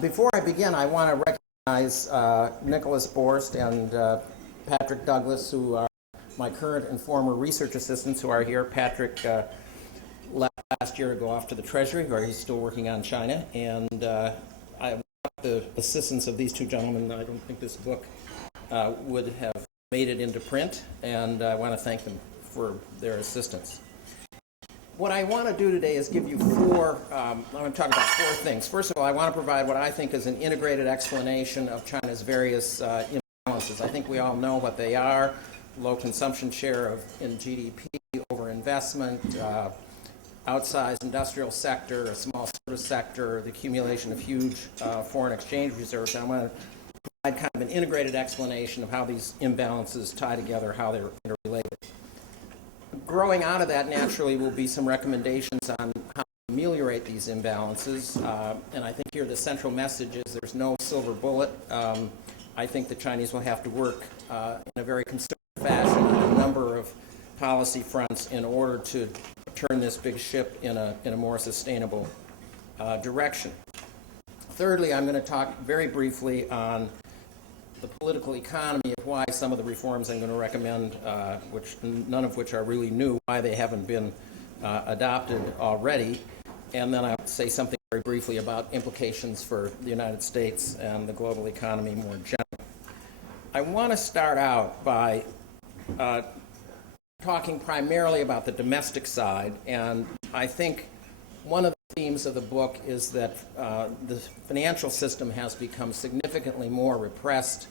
Before I begin, I want to recognize Nicholas Borst and Patrick Douglas, who are my current and former research assistants who are here. Patrick left last year to go off to the Treasury, where he's still working on China. And without the assistance of these two gentlemen, I don't think this book would have made it into print. And I want to thank them for their assistance. What I want to do today is give you I'm going to talk about four things. First of all, I want to provide what I think is an integrated explanation of China's various imbalances. I think we all know what they are: low consumption share in GDP, overinvestment, outsized industrial sector, a small service sector, the accumulation of huge foreign exchange reserves. And I want to provide kind of an integrated explanation of how these imbalances tie together, how they're interrelated. Growing out of that, naturally, will be some recommendations on how to ameliorate these imbalances. And I think here the central message is there's no silver bullet. I think the Chinese will have to work in a very concerted fashion on a number of policy fronts in order to turn this big ship in a more sustainable direction. Thirdly, I'm going to talk very briefly on the political economy of why some of the reforms I'm going to recommend, none of which are really new, why they haven't been adopted already. And then I'll say something very briefly about implications for the United States and the global economy more generally. I want to start out by talking primarily about the domestic side, and I think one of the themes of the book is that the financial system has become significantly more repressed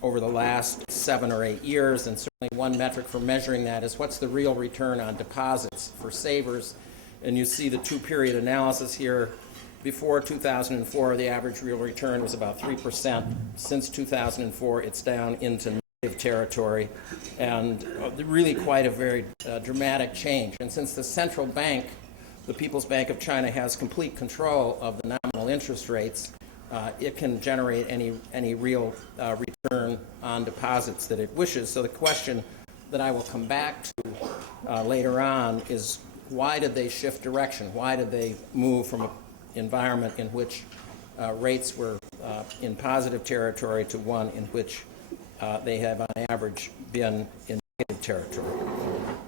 over the last 7 or 8 years, and certainly one metric for measuring that is what's the real return on deposits for savers. And you see the two-period analysis here. Before 2004, the average real return was about 3%. Since 2004, it's down into negative territory, and really quite a very dramatic change. And since the central bank, the People's Bank of China, has complete control of the nominal interest rates, it can generate any real return on deposits that it wishes. So the question that I will come back to later on is, why did they shift direction? Why did they move from an environment in which rates were in positive territory to one in which they have on average been in negative territory?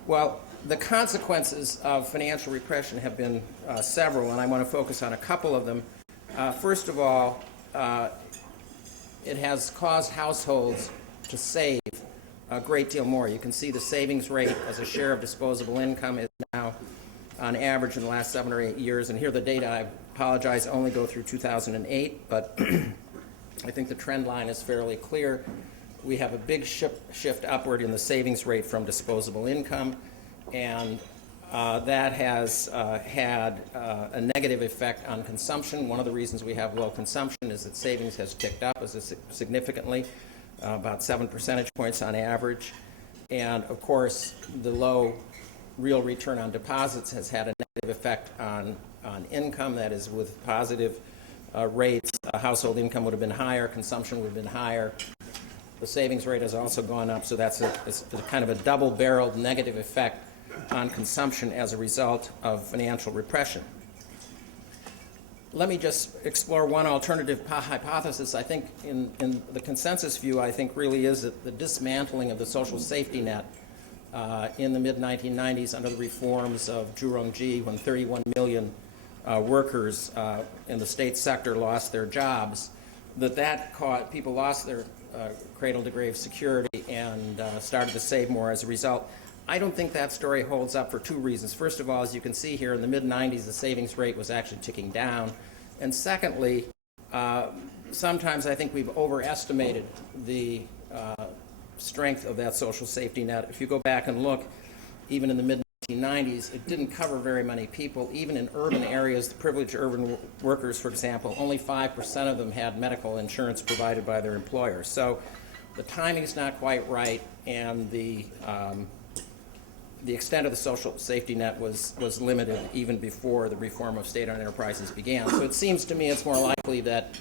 Well, the consequences of financial repression have been several, and I want to focus on a couple of them. First of all, it has caused households to save a great deal more. You can see the savings rate as a share of disposable income is now on average in the last 7 or 8 years. And here the data, I apologize, only go through 2008, but I think the trend line is fairly clear. We have a big shift upward in the savings rate from disposable income, and that has had a negative effect on consumption. One of the reasons we have low consumption is that savings has ticked up significantly, about 7 percentage points on average. And of course, the low real return on deposits has had a negative effect on income. That is, with positive rates, household income would have been higher, consumption would have been higher. The savings rate has also gone up, so that's a kind of a double-barreled negative effect on consumption as a result of financial repression. Let me just explore one alternative hypothesis. I think in the consensus view, I think really is that the dismantling of the social safety net in the mid-1990s under the reforms of Zhu Rongji, when 31 million workers in the state sector lost their jobs, that caused people lost their cradle-to-grave security and started to save more as a result. I don't think that story holds up for two reasons. First of all, as you can see here, in the mid-90s, the savings rate was actually ticking down. And secondly, sometimes I think we've overestimated the strength of that social safety net. If you go back and look, even in the mid-1990s, it didn't cover very many people. Even in urban areas, the privileged urban workers, for example, only 5% of them had medical insurance provided by their employer. So the timing's not quite right, and the extent of the social safety net was limited even before the reform of state-owned enterprises began. So it seems to me it's more likely that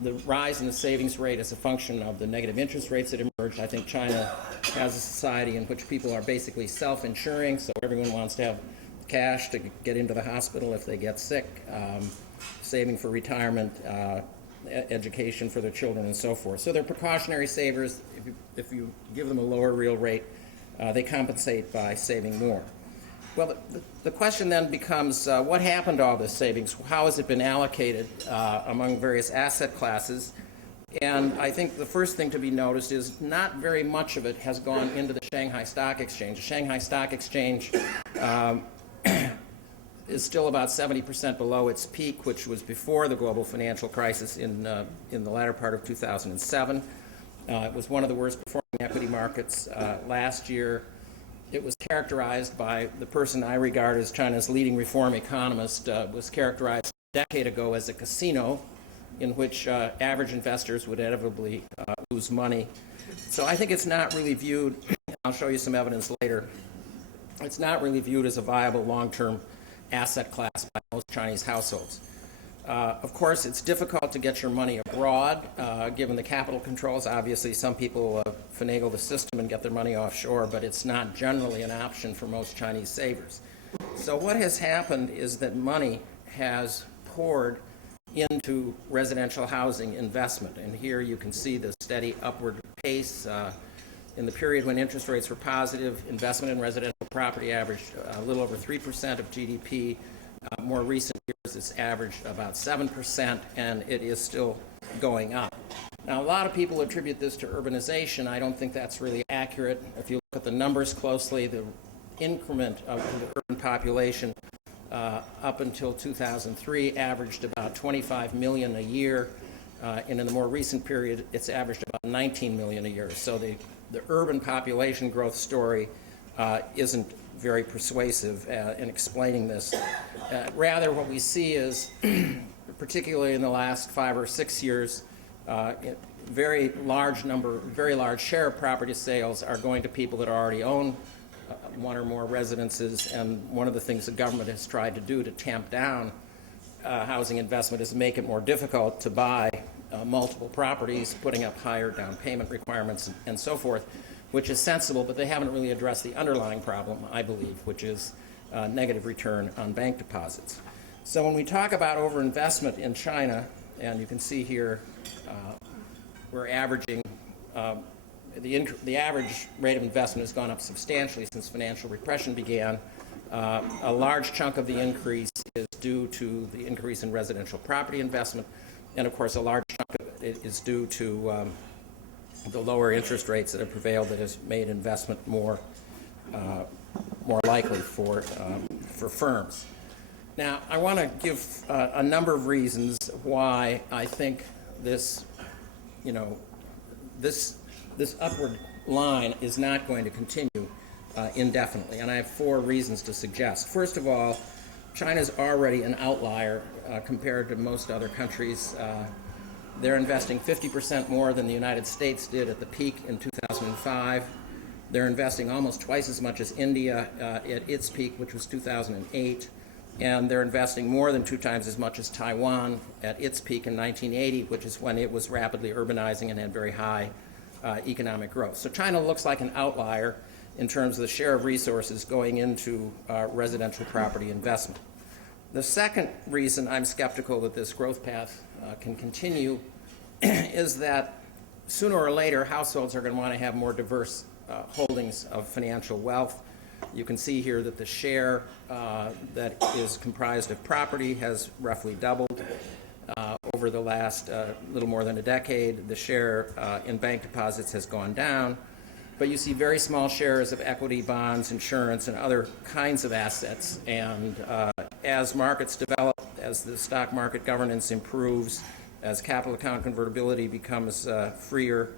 the rise in the savings rate is a function of the negative interest rates that emerged. I think China has a society in which people are basically self-insuring, so everyone wants to have cash to get into the hospital if they get sick, saving for retirement, education for their children and so forth. So they're precautionary savers. If you give them a lower real rate, they compensate by saving more. Well, the question then becomes, what happened to all this savings? How has it been allocated among various asset classes? And I think the first thing to be noticed is not very much of it has gone into the Shanghai Stock Exchange. The Shanghai Stock Exchange is still about 70% below its peak, which was before the global financial crisis in the latter part of 2007. It was one of the worst performing equity markets last year. It was characterized by the person I regard as China's leading reform economist, was characterized a decade ago as a casino in which average investors would inevitably lose money. So I think it's not really viewed, I'll show you some evidence later, it's not really viewed as a viable long-term asset class by most Chinese households. Of course, it's difficult to get your money abroad, given the capital controls. Obviously, some people finagle the system and get their money offshore, but it's not generally an option for most Chinese savers. So what has happened is that money has poured into residential housing investment. And here you can see the steady upward pace. In the period when interest rates were positive, investment in residential property averaged a little over 3% of GDP. More recent years, it's averaged about 7%, and it is still going up. Now, a lot of people attribute this to urbanization. I don't think that's really accurate. If you look at the numbers closely, the increment of the urban population up until 2003 averaged about 25 million a year, and in the more recent period, it's averaged about 19 million a year. So the urban population growth story isn't very persuasive in explaining this. Rather, what we see is, particularly in the last 5 or 6 years, very large share of property sales are going to people that already own one or more residences, and one of the things the government has tried to do to tamp down housing investment is make it more difficult to buy multiple properties, putting up higher down payment requirements and so forth, which is sensible, but they haven't really addressed the underlying problem, I believe, which is negative return on bank deposits. So when we talk about overinvestment in China, and you can see here we're averaging the average rate of investment has gone up substantially since financial repression began. A large chunk of the increase is due to the increase in residential property investment, and of course a large chunk of it is due to the lower interest rates that have prevailed that has made investment more likely for firms. Now, I want to give a number of reasons why I think this upward line is not going to continue indefinitely, and I have 4 reasons to suggest. First of all, China's already an outlier compared to most other countries. They're investing 50% more than the United States did at the peak in 2005. They're investing almost twice as much as India at its peak, which was 2008. And they're investing more than 2 times as much as Taiwan at its peak in 1980, which is when it was rapidly urbanizing and had very high economic growth. So China looks like an outlier in terms of the share of resources going into residential property investment. The second reason I'm skeptical that this growth path can continue is that sooner or later households are going to want to have more diverse holdings of financial wealth. You can see here that the share that is comprised of property has roughly doubled over the last little more than a decade. The share in bank deposits has gone down, but you see very small shares of equity, bonds, insurance, and other kinds of assets. And as markets develop, as the stock market governance improves, as capital account convertibility becomes freer,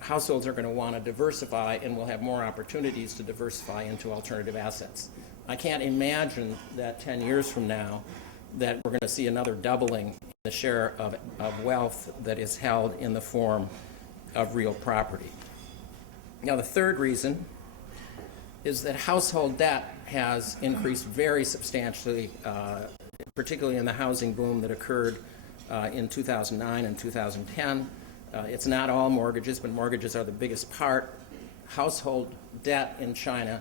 households are going to want to diversify and will have more opportunities to diversify into alternative assets. I can't imagine that 10 years from now that we're going to see another doubling in the share of wealth that is held in the form of real property. Now, the third reason is that household debt has increased very substantially, particularly in the housing boom that occurred in 2009 and 2010. It's not all mortgages, but mortgages are the biggest part. Household debt in China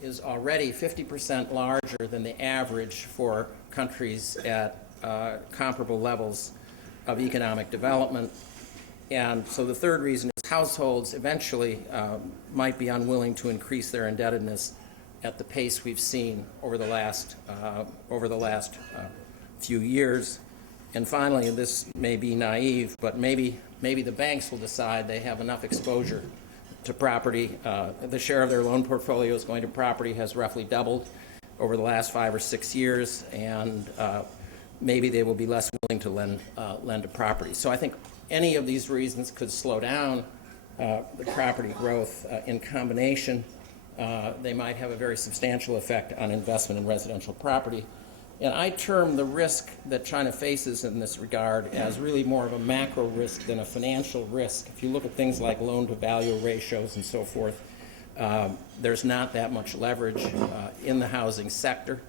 is already 50% larger than the average for countries at comparable levels of economic development. And so the third reason is households eventually might be unwilling to increase their indebtedness at the pace we've seen over the last few years. And finally, this may be naive, but maybe the banks will decide they have enough exposure to property. The share of their loan portfolios going to property has roughly doubled over the last 5 or 6 years, and maybe they will be less willing to lend to property. So I think any of these reasons could slow down the property growth. In combination, they might have a very substantial effect on investment in residential property. And I term the risk that China faces in this regard as really more of a macro risk than a financial risk. If you look at things like loan-to-value ratios and so forth, there's not that much leverage in the housing sector.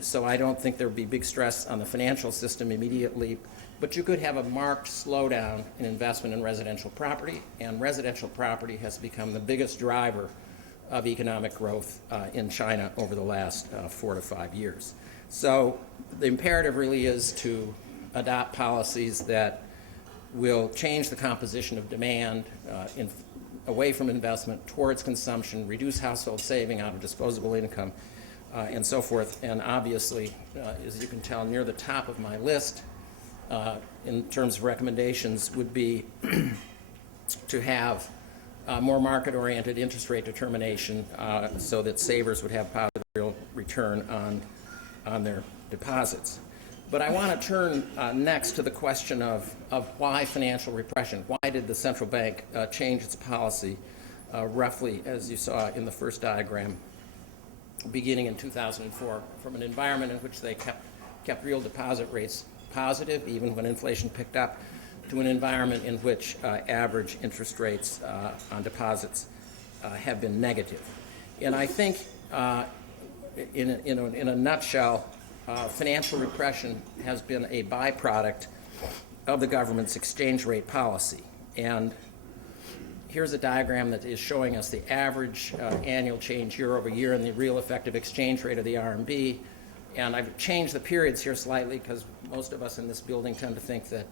So I don't think there would be big stress on the financial system immediately, but you could have a marked slowdown in investment in residential property, and residential property has become the biggest driver of economic growth in China over the last 4 to 5 years. So the imperative really is to adopt policies that will change the composition of demand away from investment towards consumption, reduce household saving out of disposable income, and so forth. And obviously, as you can tell, near the top of my list in terms of recommendations would be to have more market-oriented interest rate determination so that savers would have positive real return on their deposits. But I want to turn next to the question of why financial repression. Why did the central bank change its policy roughly, as you saw in the first diagram, beginning in 2004, from an environment in which they kept real deposit rates positive, even when inflation picked up, to an environment in which average interest rates on deposits have been negative. And I think, in a nutshell, financial repression has been a byproduct of the government's exchange rate policy. And here's a diagram that is showing us the average annual change year over year in the real effective exchange rate of the RMB. And I've changed the periods here slightly because most of us in this building tend to think that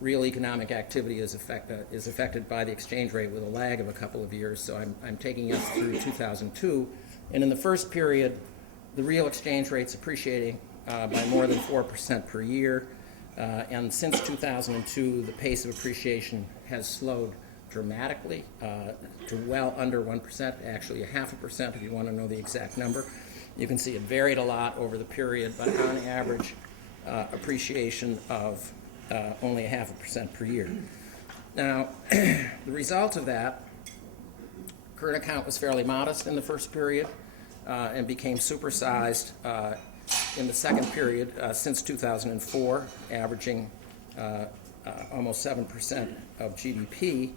real economic activity is affected by the exchange rate with a lag of a couple of years. So I'm taking us through 2002. And in the first period, the real exchange rate's appreciating by more than 4% per year. And since 2002, the pace of appreciation has slowed dramatically to well under 1%, actually 0.5% if you want to know the exact number. You can see it varied a lot over the period, but on average, appreciation of only 0.5% per year. Now, the result of that, current account was fairly modest in the first period and became supersized in the second period since 2004, averaging almost 7% of GDP.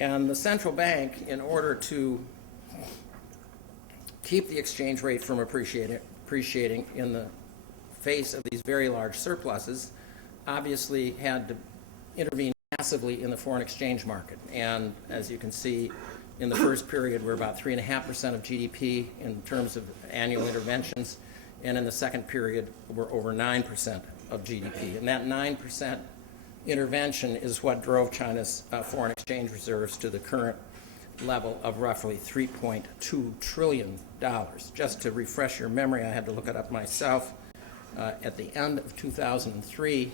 And the central bank, in order to keep the exchange rate from appreciating in the face of these very large surpluses, obviously had to intervene massively in the foreign exchange market. And as you can see, in the first period, we're about 3.5% of GDP in terms of annual interventions. And in the second period, we're over 9% of GDP. And that 9% intervention is what drove China's foreign exchange reserves to the current level of roughly $3.2 trillion. Just to refresh your memory, I had to look it up myself. At the end of 2003,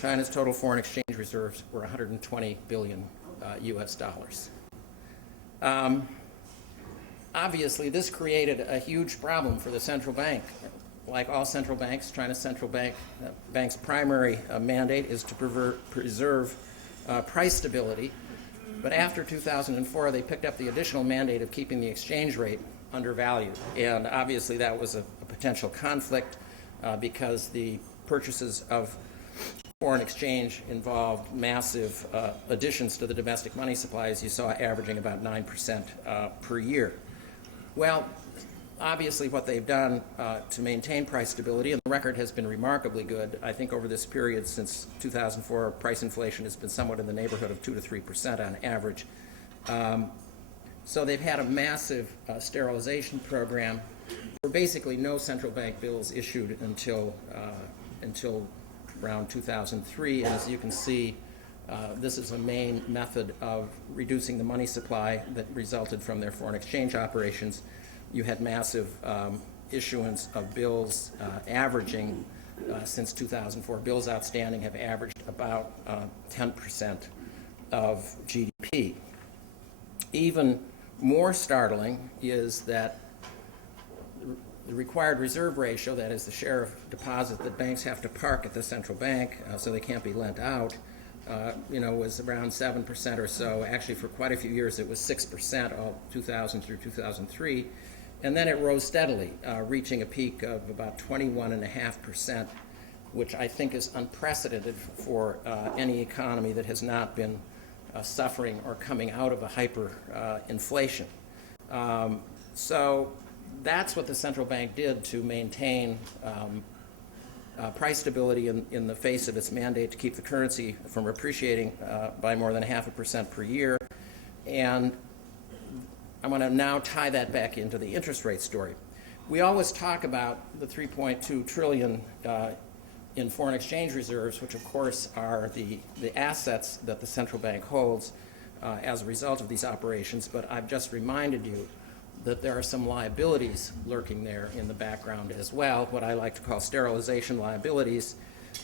China's total foreign exchange reserves were 120 billion US dollars. Obviously, this created a huge problem for the central bank. Like all central banks, China's central bank's primary mandate is to preserve price stability. But after 2004, they picked up the additional mandate of keeping the exchange rate undervalued. And obviously, that was a potential conflict because the purchases of foreign exchange involved massive additions to the domestic money supply, as you saw, averaging about 9% per year. Well, obviously what they've done to maintain price stability, and the record has been remarkably good. I think over this period since 2004, price inflation has been somewhat in the neighborhood of 2 to 3% on average. So they've had a massive sterilization program. There were basically no central bank bills issued until around 2003. And as you can see, this is a main method of reducing the money supply that resulted from their foreign exchange operations. You had massive issuance of bills averaging, since 2004, bills outstanding have averaged about 10% of GDP. Even more startling is that the required reserve ratio, that is the share of deposit that banks have to park at the central bank so they can't be lent out, was around 7% or so. Actually, for quite a few years, it was 6%, all 2000 through 2003. And then it rose steadily, reaching a peak of about 21.5%, which I think is unprecedented for any economy that has not been suffering or coming out of a hyperinflation. So that's what the central bank did to maintain price stability in the face of its mandate to keep the currency from appreciating by more than 0.5% per year. And I want to now tie that back into the interest rate story. We always talk about the $3.2 trillion in foreign exchange reserves, which of course are the assets that the central bank holds as a result of these operations, but I've just reminded you that there are some liabilities lurking there in the background as well, what I like to call sterilization liabilities.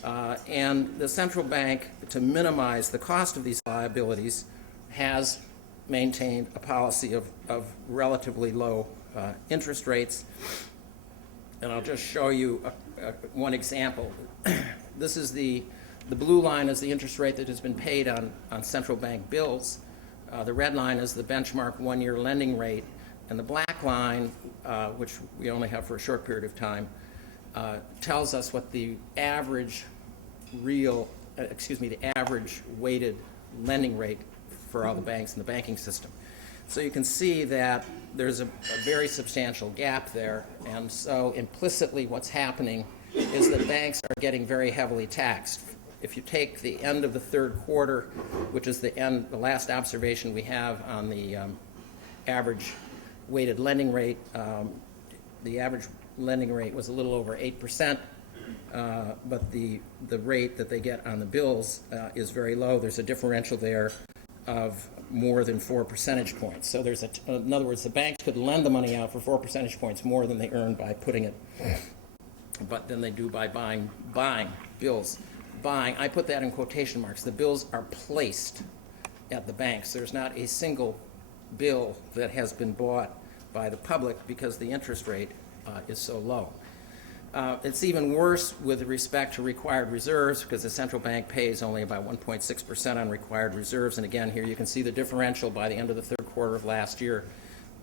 And the central bank, to minimize the cost of these liabilities, has maintained a policy of relatively low interest rates. And I'll just show you one example. This is the blue line is the interest rate that has been paid on central bank bills. The red line is the benchmark one-year lending rate. And the black line, which we only have for a short period of time, tells us what the average average weighted lending rate for all the banks in the banking system. So you can see that there's a very substantial gap there, and so implicitly what's happening is that banks are getting very heavily taxed. If you take the end of the third quarter, which is the last observation we have on the average weighted lending rate, the average lending rate was a little over 8%, but the rate that they get on the bills is very low. There's a differential there of more than 4 percentage points. So there's in other words, the banks could lend the money out for 4 percentage points more than they earn by putting it, but then they do by buying bills. I put that in quotation marks. The bills are placed at the banks. There's not a single bill that has been bought by the public because the interest rate is so low. It's even worse with respect to required reserves because the central bank pays only about 1.6% on required reserves. And again, here you can see the differential by the end of the third quarter of last year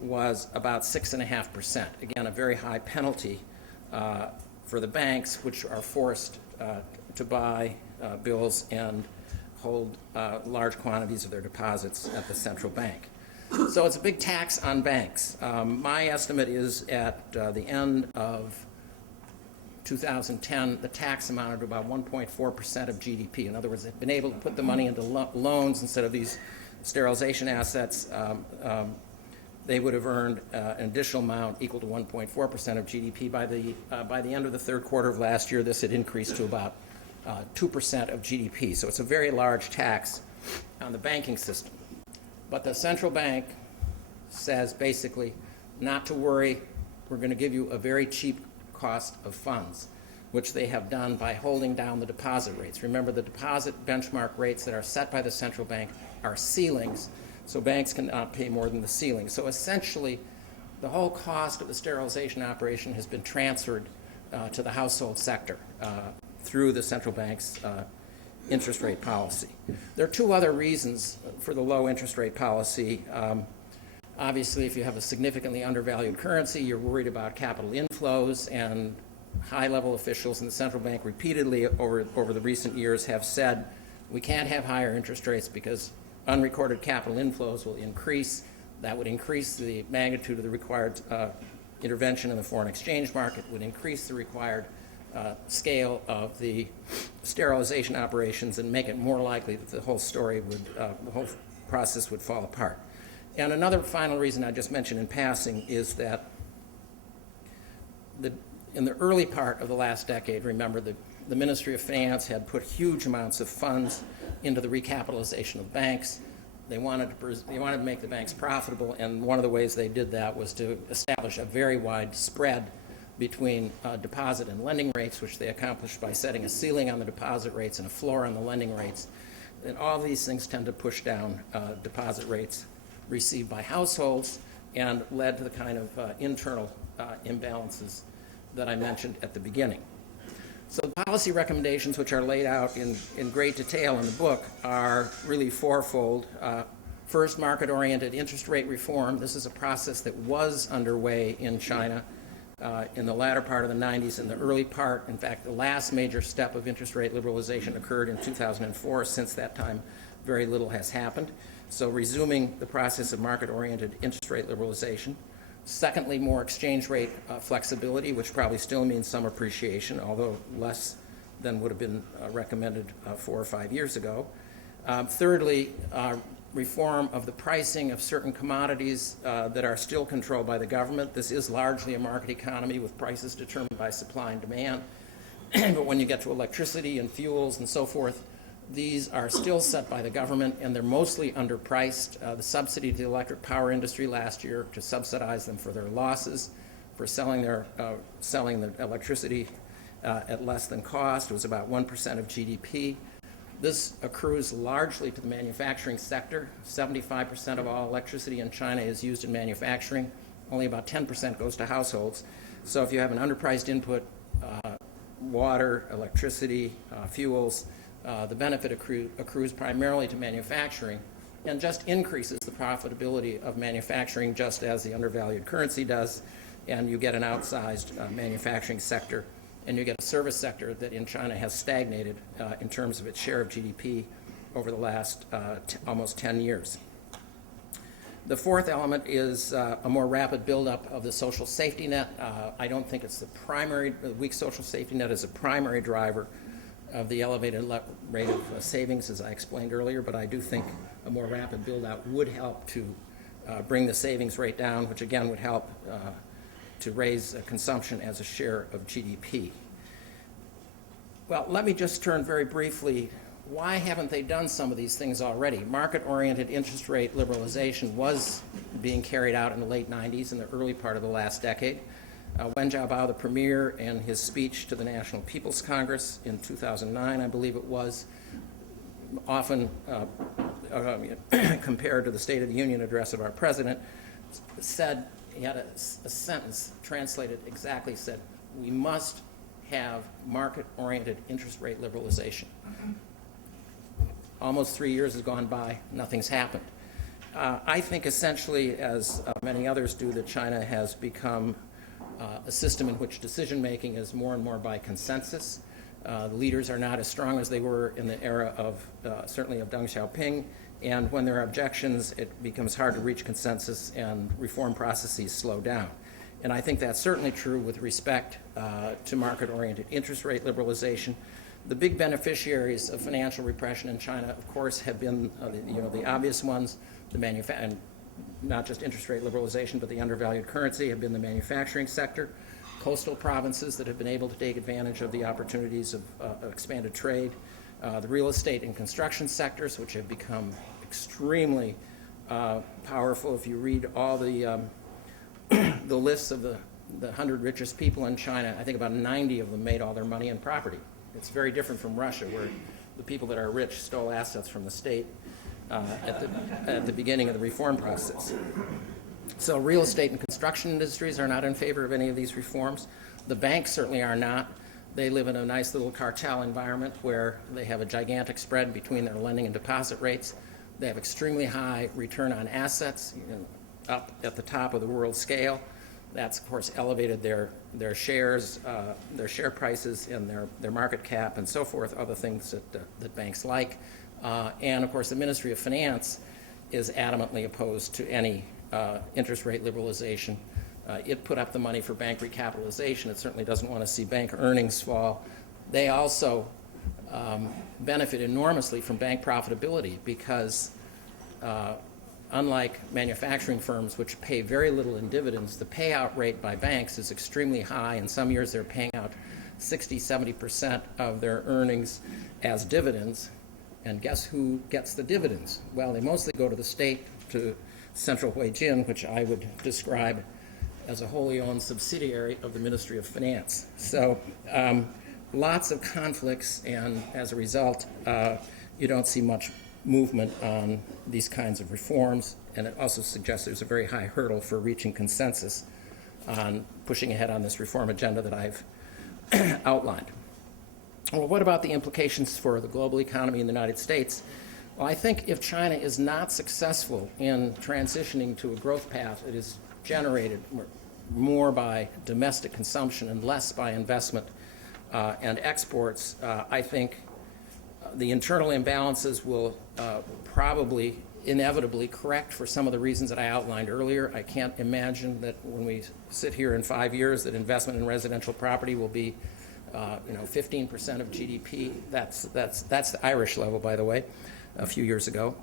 was about 6.5%. Again, a very high penalty for the banks, which are forced to buy bills and hold large quantities of their deposits at the central bank. So it's a big tax on banks. My estimate is at the end of 2010, the tax amounted to about 1.4% of GDP. In other words, they've been able to put the money into loans instead of these sterilization assets. They would have earned an additional amount equal to 1.4% of GDP. By the end of the third quarter of last year, this had increased to about 2% of GDP. So it's a very large tax on the banking system. But the central bank says basically, not to worry, we're going to give you a very cheap cost of funds, which they have done by holding down the deposit rates. Remember, the deposit benchmark rates that are set by the central bank are ceilings, so banks cannot pay more than the ceiling. So essentially, the whole cost of the sterilization operation has been transferred to the household sector through the central bank's interest rate policy. There are two other reasons for the low interest rate policy. Obviously, if you have a significantly undervalued currency, you're worried about capital inflows, and high-level officials in the central bank repeatedly over the recent years have said we can't have higher interest rates because unrecorded capital inflows will increase. That would increase the magnitude of the required intervention in the foreign exchange market, would increase the required scale of the sterilization operations, and make it more likely that the whole process would fall apart. And another final reason I just mentioned in passing is that in the early part of the last decade, remember, the the Ministry of Finance had put huge amounts of funds into the recapitalization of banks. They wanted to make the banks profitable, and one of the ways they did that was to establish a very wide spread between deposit and lending rates, which they accomplished by setting a ceiling on the deposit rates and a floor on the lending rates. And all these things tend to push down deposit rates received by households and led to the kind of internal imbalances that I mentioned at the beginning. So the policy recommendations, which are laid out in great detail in the book, are really fourfold. First, market-oriented interest rate reform. This is a process that was underway in China in the latter part of the 90s and the early part. In fact, the last major step of interest rate liberalization occurred in 2004. Since that time, very little has happened. So resuming the process of market-oriented interest rate liberalization. Secondly, more exchange rate flexibility, which probably still means some appreciation, although less than would have been recommended 4 or 5 years ago. Thirdly, reform of the pricing of certain commodities that are still controlled by the government. This is largely a market economy with prices determined by supply and demand. But when you get to electricity and fuels and so forth, these are still set by the government, and they're mostly underpriced. The subsidy to the electric power industry last year to subsidize them for their losses, for selling the electricity at less than cost, was about 1% of GDP. This accrues largely to the manufacturing sector. 75% of all electricity in China is used in manufacturing. Only about 10% goes to households. So if you have an underpriced input, water, electricity, fuels, the benefit accrues primarily to manufacturing and just increases the profitability of manufacturing just as the undervalued currency does, and you get an outsized manufacturing sector, and you get a service sector that in China has stagnated in terms of its share of GDP over the last almost 10 years. The fourth element is a more rapid buildup of the social safety net. I don't think it's the weak social safety net is a primary driver of the elevated rate of savings, as I explained earlier, but I do think a more rapid build-out would help to bring the savings rate down, which again would help to raise consumption as a share of GDP. Well, let me just turn very briefly. Why haven't they done some of these things already? Market-oriented interest rate liberalization was being carried out in the late 90s and the early part of the last decade. Wen Jiabao, the premier, in his speech to the National People's Congress in 2009, I believe it was, often compared to the State of the Union address of our president, said, he had a sentence translated exactly, said, we must have market-oriented interest rate liberalization. Almost 3 years has gone by, nothing's happened. I think essentially, as many others do, that China has become a system in which decision-making is more and more by consensus. The leaders are not as strong as they were in the era of, certainly of Deng Xiaoping, and when there are objections, it becomes hard to reach consensus and reform processes slow down. And I think that's certainly true with respect to market-oriented interest rate liberalization. The big beneficiaries of financial repression in China, of course, have been the obvious ones, and not just interest rate liberalization, but the undervalued currency have been the manufacturing sector, coastal provinces that have been able to take advantage of the opportunities of expanded trade, the real estate and construction sectors, which have become extremely powerful. If you read all the the lists of the 100 richest people in China, I think about 90 of them made all their money in property. It's very different from Russia, where the people that are rich stole assets from the state at the beginning of the reform process. So real estate and construction industries are not in favor of any of these reforms. The banks certainly are not. They live in a nice little cartel environment where they have a gigantic spread between their lending and deposit rates. They have extremely high return on assets, up at the top of the world scale. That's, of course, elevated their shares, their share prices, and their market cap, and so forth, other things that banks like. And, of course, the Ministry of Finance is adamantly opposed to any interest rate liberalization. It put up the money for bank recapitalization. It certainly doesn't want to see bank earnings fall. They also benefit enormously from bank profitability because unlike manufacturing firms, which pay very little in dividends, the payout rate by banks is extremely high. In some years, they're paying out 60, 70% of their earnings as dividends. And guess who gets the dividends? Well, they mostly go to the state, to Central Huijin, which I would describe as a wholly owned subsidiary of the Ministry of Finance. So lots of conflicts, and as a result, you don't see much movement on these kinds of reforms, and it also suggests there's a very high hurdle for reaching consensus on pushing ahead on this reform agenda that I've outlined. Well, what about the implications for the global economy in the United States? Well, I think if China is not successful in transitioning to a growth path that is generated more by domestic consumption and less by investment and exports, I think the internal imbalances will probably inevitably correct for some of the reasons that I outlined earlier. I can't imagine that when we sit here in 5 years that investment in residential property will be 15% of GDP. That's the Irish level, by the way, a few years ago.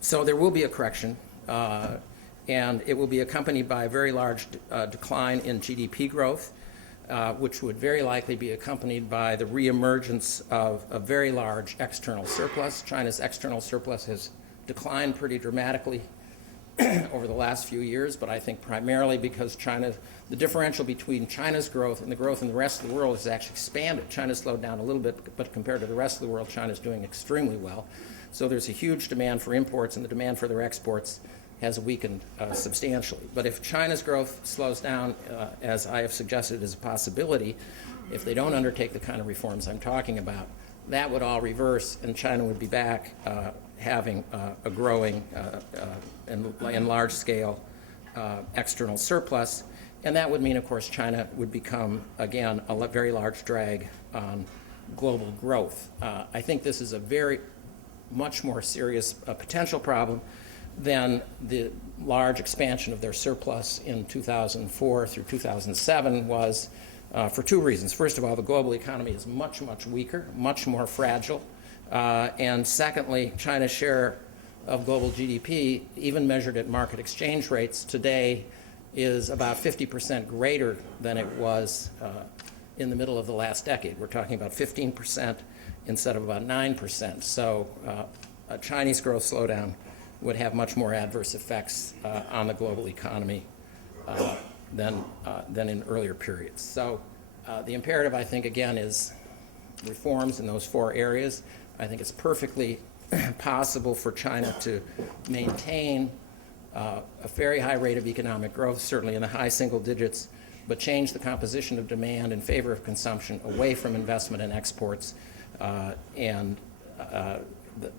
So there will be a correction, and it will be accompanied by a very large decline in GDP growth, which would very likely be accompanied by the reemergence of a very large external surplus. China's external surplus has declined pretty dramatically over the last few years, but I think primarily because the differential between China's growth and the growth in the rest of the world has actually expanded. China's slowed down a little bit, but compared to the rest of the world, China's doing extremely well. So there's a huge demand for imports, and the demand for their exports has weakened substantially. But if China's growth slows down, as I have suggested is a possibility, if they don't undertake the kind of reforms I'm talking about, that would all reverse, and China would be back having a growing and large-scale external surplus. And that would mean, of course, China would become, again, a very large drag on global growth. I think this is a very much more serious potential problem than the large expansion of their surplus in 2004 through 2007 was, for two reasons. First of all, the global economy is much, much weaker, much more fragile. And secondly, China's share of global GDP, even measured at market exchange rates, today is about 50% greater than it was in the middle of the last decade. We're talking about 15% instead of about 9%. So a Chinese growth slowdown would have much more adverse effects on the global economy than in earlier periods. So the imperative, I think, again, is reforms in those four areas. I think it's perfectly possible for China to maintain a very high rate of economic growth, certainly in the high single digits, but change the composition of demand in favor of consumption, away from investment and exports, and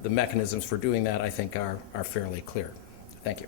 the mechanisms for doing that, I think, are fairly clear. Thank you.